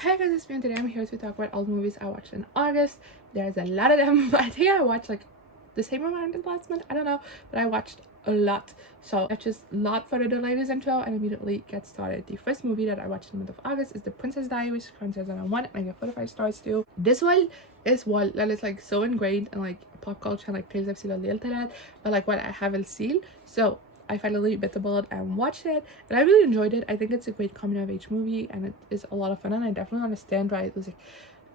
Hey guys, it's me and today I'm here to talk about all the movies I watched in August. There's a lot of them, but I think I watched like the same amount as last month. I don't know, but I watched a lot. So let's just not further delay this intro and immediately get started. The first movie that I watched in the month of August is The Princess Diaries from 2001, and I give 4 to 5 stars too. This one is one that is like so ingrained in like pop culture and like places I've seen a little to that, but like what I haven't seen. So I finally bit the bullet and watched it, and I really enjoyed it. I think it's a great coming of age movie, and it is a lot of fun, and I definitely understand why it was like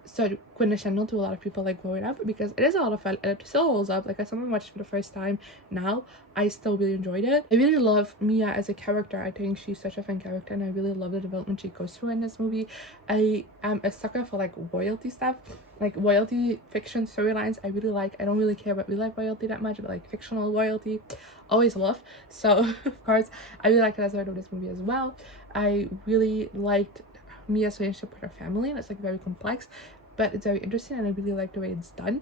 so quintessential to a lot of people like growing up, because it is a lot of fun and it still holds up. Like as someone watched it for the first time now, I still really enjoyed it. I really love Mia as a character. I think she's such a fun character, and I really love the development she goes through in this movie. I am a sucker for like royalty stuff, like royalty fiction storylines. I really like. I don't really care about real life royalty that much, but like fictional royalty, always love. So of course I really liked that aspect of this movie as well. I really liked Mia's relationship with her family, and it's like very complex, but it's very interesting, and I really like the way it's done.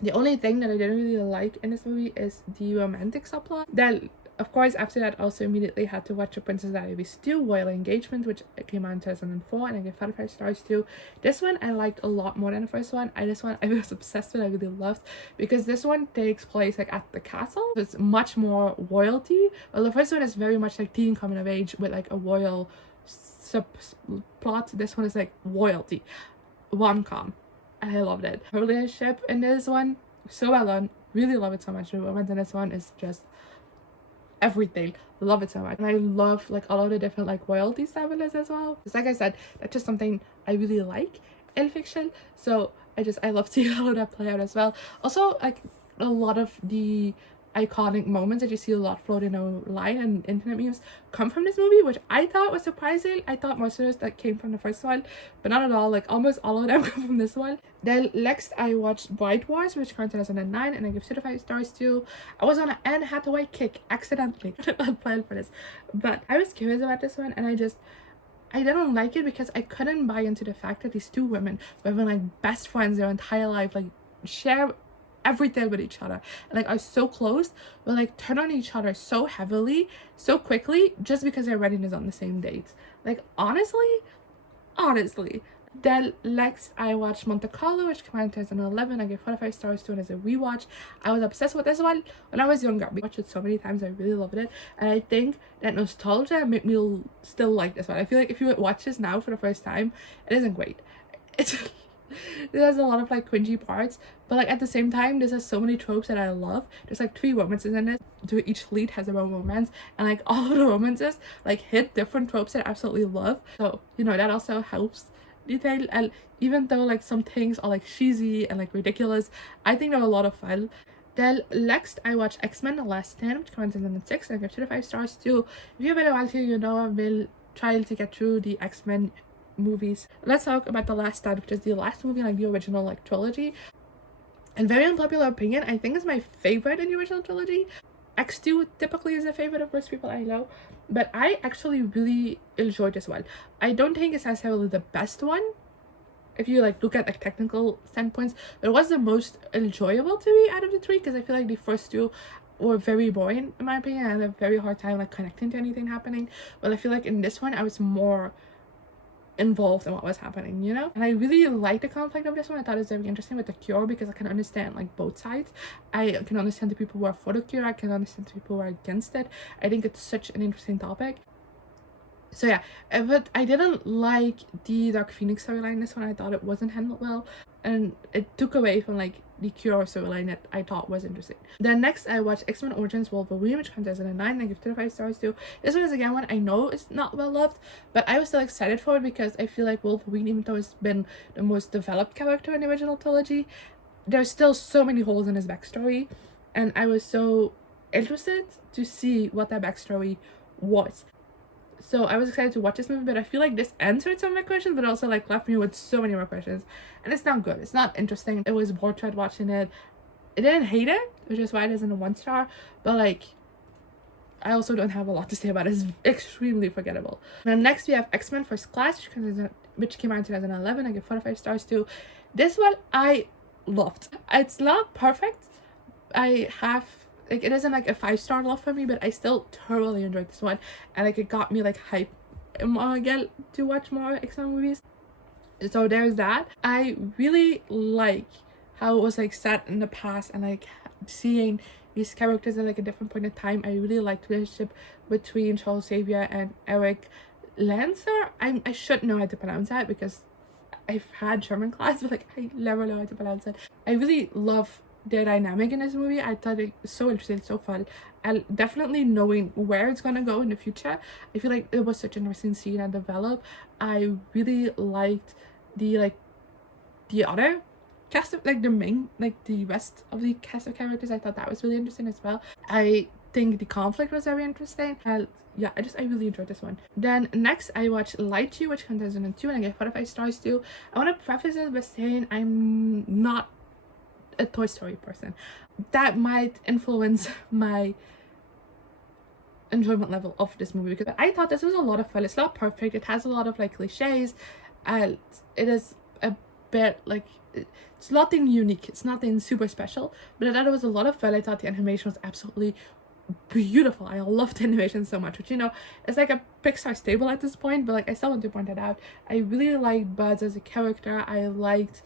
The only thing that I didn't really like in this movie is the romantic subplot. Then of course after that also immediately had to watch The Princess Diaries 2 Royal Engagement, which came out in 2004, and I gave 5 stars too. This one I liked a lot more than the first one. This one I was obsessed with. I really loved, because this one takes place like at the castle. So it's much more royalty, while the first one is very much like teen coming of age with like a royal subplot. This one is like royalty rom-com, and I loved it. Her relationship in this one, so well done. Really love it so much. The romance in this one is just everything. Love it so much, and I love like all of the different like royalty stuff in this as well. Just like I said, that's just something I really like in fiction, so I love seeing all of that play out as well. Also, like a lot of the iconic moments that you see a lot floating online and internet memes come from this movie, which I thought was surprising. I thought most of those that came from the first one, but not at all. Like almost all of them come from this one. Then next I watched Bright Wars, which came out in 2009, and I give 2 to 5 stars too. I was on an Anne Hathaway kick accidentally. I did not plan for this, but I was curious about this one, and I didn't like it because I couldn't buy into the fact that these two women were having like best friends their entire life, like share everything with each other, and like are so close, but like turn on each other so heavily so quickly just because their wedding is on the same date. Like honestly. Then next I watched Monte Carlo, which came out in 2011. I gave 4 to 5 stars to it as a rewatch. I was obsessed with this one when I was younger. I watched it so many times. I really loved it, and I think that nostalgia made me still like this one. I feel like if you watch this now for the first time, it isn't great. It has a lot of like cringy parts, but like at the same time this has so many tropes that I love. There's like 3 romances in it. Each lead has their own romance, and like all of the romances like hit different tropes that I absolutely love. So you know, that also helps detail. And even though like some things are like cheesy and like ridiculous, I think they're a lot of fun. Then next I watched X-Men The Last Stand, which came out in 2006, and I give 2 to 5 stars too. If you've been around here, you know I've been trying to get through the X-Men movies. Let's talk about The Last Stand, which is the last movie in like the original like trilogy. In very unpopular opinion, I think it's my favorite in the original trilogy. X2 typically is a favorite of most people I know, but I actually really enjoyed this one. I don't think it's necessarily the best one if you like look at like technical standpoints, but it was the most enjoyable to me out of the 3, because I feel like the first 2 were very boring in my opinion. I had a very hard time like connecting to anything happening, but I feel like in this one I was more involved in what was happening, you know. And I really liked the conflict of this one. I thought it was very interesting with the cure, because I can understand like both sides. I can understand the people who are for the cure, I can understand the people who are against it. I think it's such an interesting topic. So yeah, but I didn't like the Dark Phoenix storyline in this one. I thought it wasn't handled well, and it took away from like the cure storyline that I thought was interesting. Then next I watched X-Men Origins Wolverine, which comes out in 2009. I give 2 to 5 stars too. This one is again one I know is not well loved, but I was still excited for it because I feel like Wolverine, even though it's been the most developed character in the original trilogy, there's still so many holes in his backstory, and I was so interested to see what that backstory was. So I was excited to watch this movie, but I feel like this answered some of my questions, but also like left me with so many more questions, and it's not good. It's not interesting. It was bored tried watching it. I didn't hate it, which is why it isn't a 1 star, but like I also don't have a lot to say about it. It's extremely forgettable. Then next we have X-Men First Class, which came out in 2011. I give 4 to 5 stars too. This one I loved. It's not perfect. I have like, it isn't like a 5-star love for me, but I still thoroughly enjoyed this one, and like it got me like hype again to watch more X-Men movies. So there's that. I really like how it was like set in the past, and like seeing these characters at like a different point in time. I really liked the relationship between Charles Xavier and Eric Lancer. I should know how to pronounce that because I've had German class, but like I never know how to pronounce it. I really love their dynamic in this movie. I thought it was so interesting, so fun, and definitely knowing where it's gonna go in the future. I feel like it was such an interesting scene and develop. I really liked the other cast of like the main, like the rest of the cast of characters. I thought that was really interesting as well. I think the conflict was very interesting, and yeah, I really enjoyed this one. Then next I watched Lightyear, which comes in 2002, and I gave 4 out of 5 stars too. I want to preface it by saying I'm not a Toy Story person. That might influence my enjoyment level of this movie, because I thought this was a lot of fun. It's not perfect, it has a lot of like cliches, and it is a bit like, it's nothing unique, it's nothing super special, but I thought it was a lot of fun. I thought the animation was absolutely beautiful. I love the animation so much, which, you know, it's like a Pixar staple at this point, but like I still want to point that out. I really liked Buzz as a character. I liked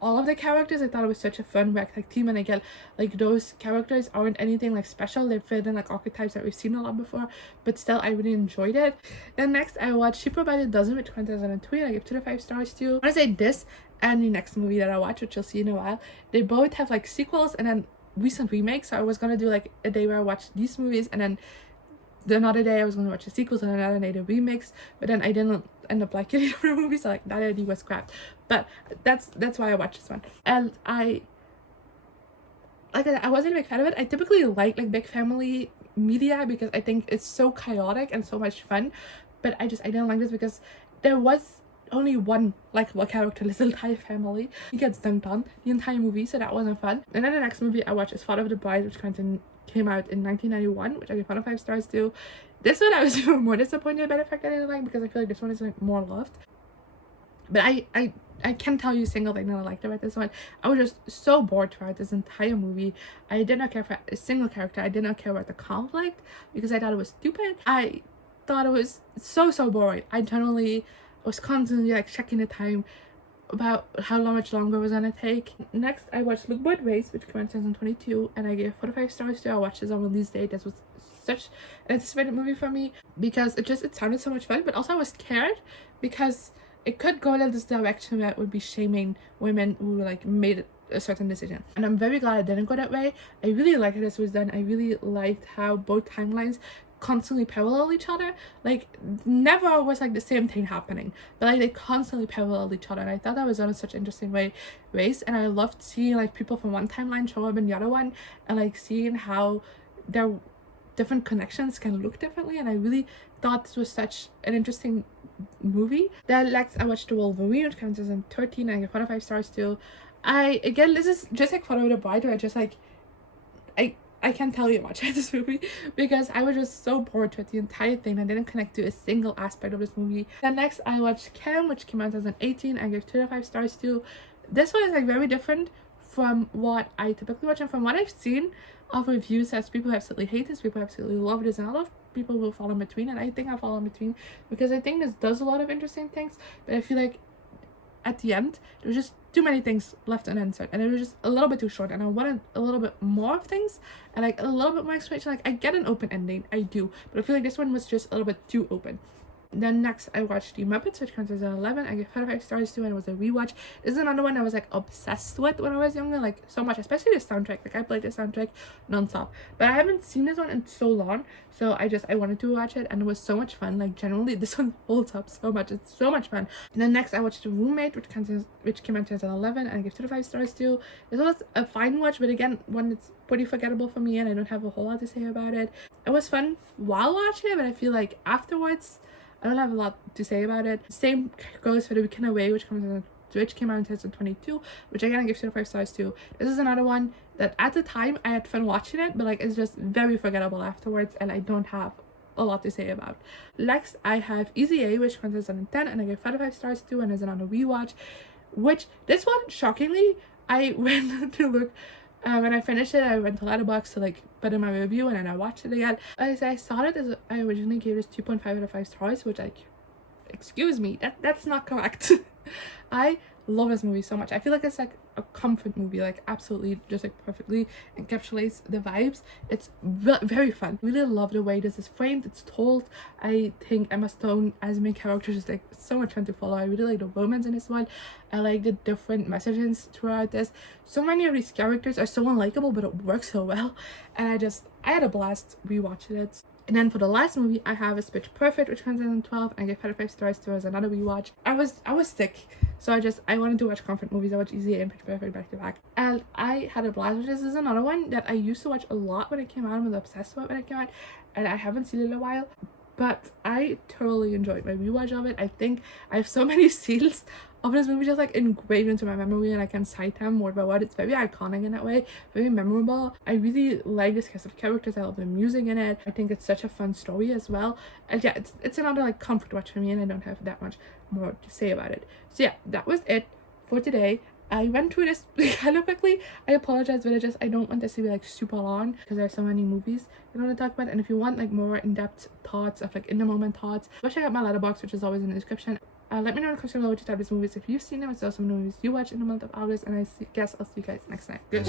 all of the characters. I thought it was such a fun like team, and again, like those characters aren't anything like special. They fit in like archetypes that we've seen a lot before, but still I really enjoyed it. Then next I watched Sheep by the Dozen, which comes in 2003, and I give 2 to 5 stars too. I want to say this and the next movie that I watch, which you'll see in a while, they both have like sequels and then recent remakes. So I was gonna do like a day where I watched these movies, and then another day I was gonna watch the sequels, and another day the remakes, but then I didn't end up liking any of the movies, so like that idea was scrapped. But that's why I watched this one. And I wasn't a big fan of it. I typically like big family media because I think it's so chaotic and so much fun, but I didn't like this because there was only one likable character in this entire family. He gets dunked on the entire movie, so that wasn't fun. And then the next movie I watched is Father of the Bride, which came out in 1991, which I gave 4 out of 5 stars to. This one I was even more disappointed by the fact that I didn't like, because I feel like this one is like more loved. But I can't tell you a single thing that I liked about this one. I was just so bored throughout this entire movie. I did not care for a single character. I did not care about the conflict because I thought it was stupid. I thought it was so boring. I generally was constantly like checking the time about how much longer it was gonna take. Next I watched Look Both Ways, which came out in 2022, and I gave 4 to 5 stars to. I watched this on release date. This was such an anticipated movie for me because it sounded so much fun, but also I was scared because it could go in this direction where it would be shaming women who like made a certain decision, and I'm very glad it didn't go that way. I really liked how this was done. I really liked how both timelines constantly parallel each other. Like never was like the same thing happening, but like they constantly parallel each other, and I thought that was done in such an interesting ways. And I loved seeing like people from one timeline show up in the other one, and like seeing how their different connections can look differently. And I really thought this was such an interesting movie. Then next I watched the Wolverine, which comes in 2013, and I gave 4 out of 5 stars too. Again, this is just like Father of the Bride, where I just like I can't tell you much about this movie because I was just so bored with the entire thing. I didn't connect to a single aspect of this movie. Then next I watched Cam, which came out in 2018. I gave 2 out of 5 stars too. This one is like very different from what I typically watch, and from what I've seen of reviews, as people absolutely hate this, people absolutely love this, and a lot of people will fall in between, and I think I fall in between because I think this does a lot of interesting things, but I feel like at the end there was just too many things left unanswered, and it was just a little bit too short, and I wanted a little bit more of things and like a little bit more explanation. Like I get an open ending, I do, but I feel like this one was just a little bit too open. Then next I watched the Muppets, which comes in 2011. I gave 4 out of 5 stars to, and it was a rewatch. This is another one I was like obsessed with when I was younger, like so much, especially the soundtrack. Like I played the soundtrack non-stop, but I haven't seen this one in so long, so I wanted to watch it, and it was so much fun. Like generally this one holds up so much, it's so much fun. And then next I watched The Roommate, which came out in 2011, and I gave 2 out of 5 stars to. This was a fine watch, but again, one that's pretty forgettable for me, and I don't have a whole lot to say about it. It was fun while watching it, but I feel like afterwards I don't have a lot to say about it. Same goes for The Weekend Away, which came out in 2022, which again I give 2 out of 5 stars too. This is another one that at the time I had fun watching it, but like it's just very forgettable afterwards, and I don't have a lot to say about. Next I have Easy A, which comes in 2010, and I give 5 out of 5 stars too, and is another rewatch. Which this one, shockingly, I went to look. When I finished it, I went to Letterboxd to like put in my review, and then I watched it again. As I saw it, I originally gave this 2.5 out of 5 stars, which like, excuse me, that's not correct. I love this movie so much. I feel like it's like a comfort movie, like absolutely just like perfectly encapsulates the vibes. It's very fun. Really love the way this is framed, it's told. I think Emma Stone as main character is like so much fun to follow. I really like the romance in this one. I like the different messages throughout this. So many of these characters are so unlikable, but it works so well, and I had a blast rewatching it. And then for the last movie I have is Pitch Perfect, which comes in 2012, and I gave 5 stars to as another rewatch. I was sick, so I wanted to watch comfort movies. I watched Easy and Pitch Perfect back to back, and I had a blast. This is another one that I used to watch a lot when it came out. I was obsessed with it when it came out, and I haven't seen it in a while, but I thoroughly enjoyed my rewatch of it. I think I have so many scenes of this movie just like engraved into my memory, and I can cite them more about what. It's very iconic in that way, very memorable. I really like this cast of characters. I love the music in it. I think it's such a fun story as well, and yeah, it's another like comfort watch for me, and I don't have that much more to say about it. So yeah, that was it for today. I went through this kind of quickly. I apologize, but I don't want this to be like super long because there are so many movies I want to talk about. And if you want like more in-depth thoughts of like in the moment thoughts, go check out my letterbox, which is always in the description. Let me know in the question below what you thought of these movies, if you've seen them, if there's some movies you watch in the month of August, and guess I'll see you guys next time. Good.